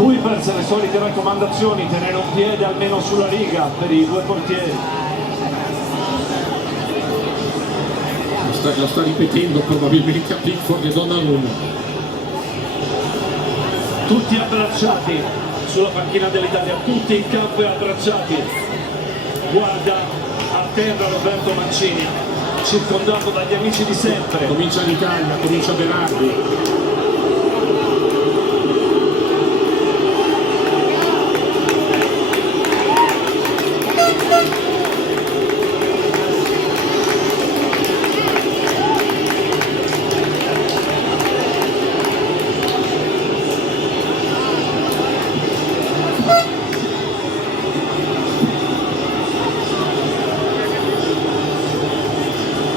Kuipers, le solite raccomandazioni, tenere un piede almeno sulla riga per i due portieri. Lo sta ripetendo probabilmente a Pickford e Donnarumma. Tutti abbracciati sulla panchina dell'Italia, tutti in campo e abbracciati. Guarda a terra Roberto Mancini, circondato dagli amici di sempre. Comincia l'Italia, comincia Berardi.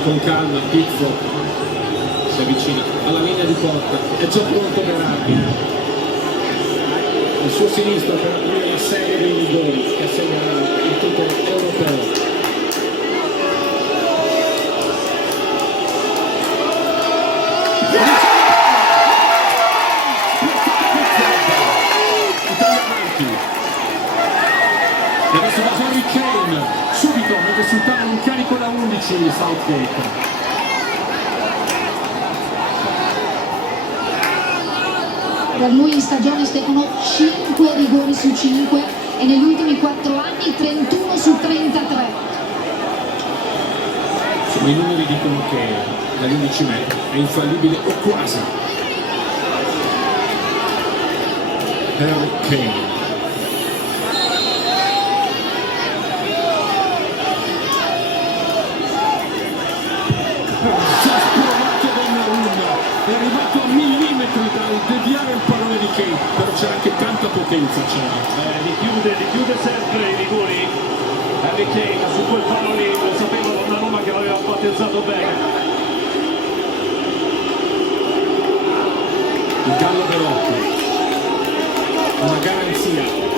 Con calma Pickford si avvicina alla linea di porta, è già pronto Berardi. Il suo sinistro per aprire la serie dei rigori che assegnerà il titolo europeo. E adesso va Harry Kane, subito mette sul tavolo un carico da 11 di Southgate. Per lui in stagione Stefano 5 rigori su 5 e negli ultimi 4 anni 31 su 33. Insomma, i numeri dicono che dagli 11 metri è infallibile o quasi. Harry Kane. È arrivato a millimetri dal deviare il pallone di Kane, però c'era anche tanta potenza. Li chiude sempre i rigori. Harry Kane su quel pallone lì, lo sapeva Donnarumma che l'aveva battezzato bene. Il Gallo Belotti, una garanzia.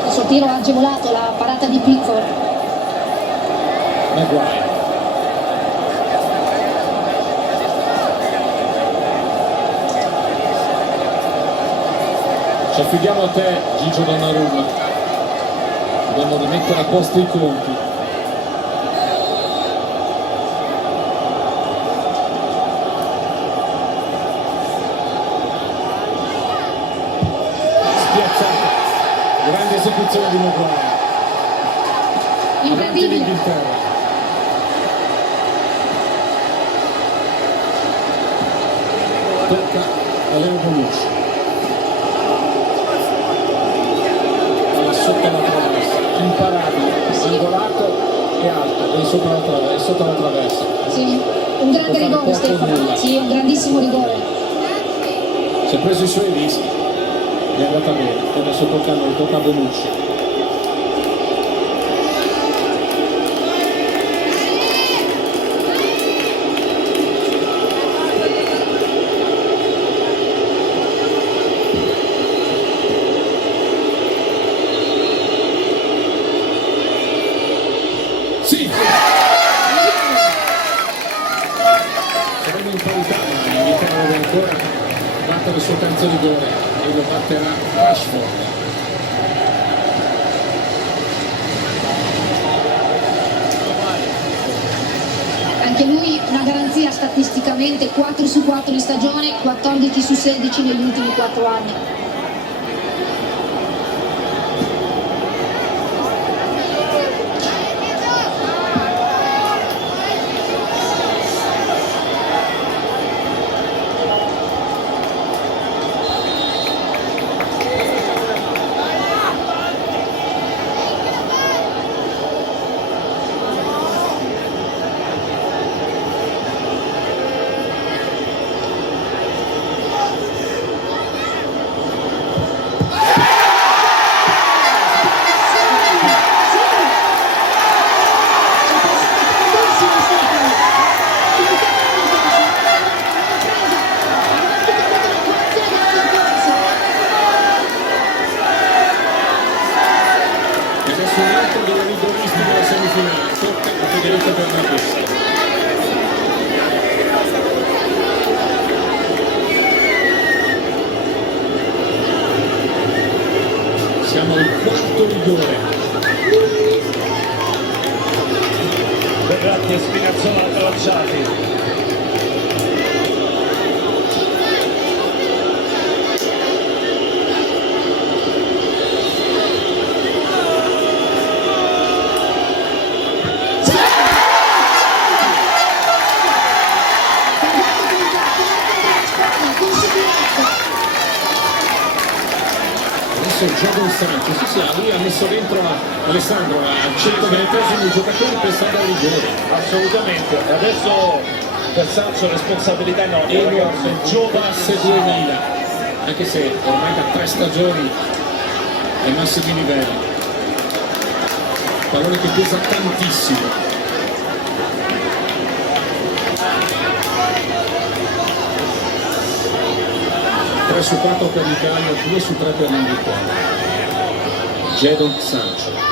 Il suo tiro ha agevolato la parata di Pickford. Maguire. Ci affidiamo a te, Gigio Donnarumma. Dobbiamo rimettere a posto i conti. Grande esecuzione di Maguire. Incredibile. L'Inghilterra. Tocca a Leo Bonucci. Alla sotto la traversa, imparabile, angolato e alto, e sotto la traversa. Sì, un grande rigore Stefano. Sì, un grandissimo rigore. Si è preso i suoi rischi. È andata bene, adesso tocca a Bonucci. Sì! Sarebbe in parità, ma l'Inghilterra deve ancora battere il suo terzo rigore. E lo batterà Rashford. Anche lui una garanzia statisticamente, 4 su 4 in stagione, 14 su 16 negli ultimi 4 anni. sull'altro delle rigoristi della semifinale, tocca a Federico Bernardeschi. Siamo al quarto rigore. Verratti e Spinazzola abbracciati. Jadon Sancho, sì, lui ha messo dentro Alessandro al 120esimo il giocatore per stare al rigore. Assolutamente, adesso per Sancho responsabilità enorme, E ragazzi, giovane classe 2000, anche se ormai da 3 stagioni ai massimi livelli. Pallone che pesa tantissimo. Su 4 per l'Italia, 2 su 3 per l'Inghilterra. Jadon Sancho.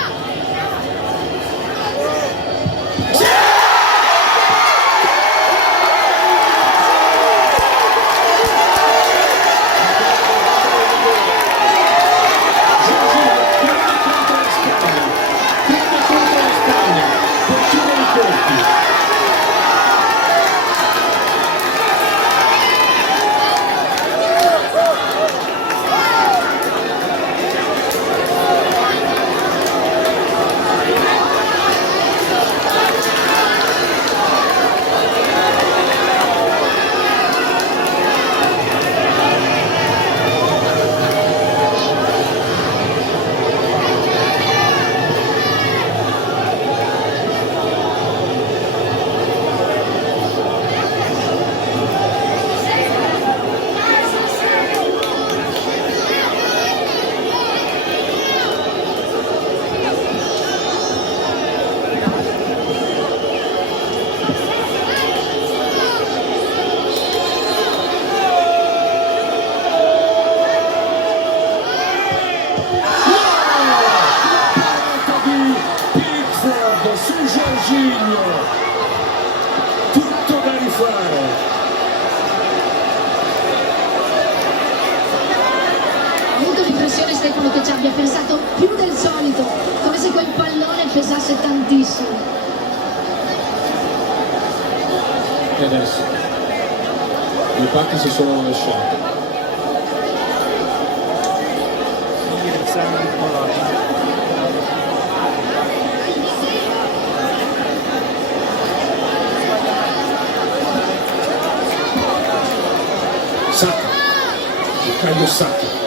Tutto da rifare. Ho avuto l'impressione, Stefano, che ci abbia pensato più del solito, come se quel pallone pesasse tantissimo. E adesso le parti si sono rovesciate. Sacca, Caio Sacca.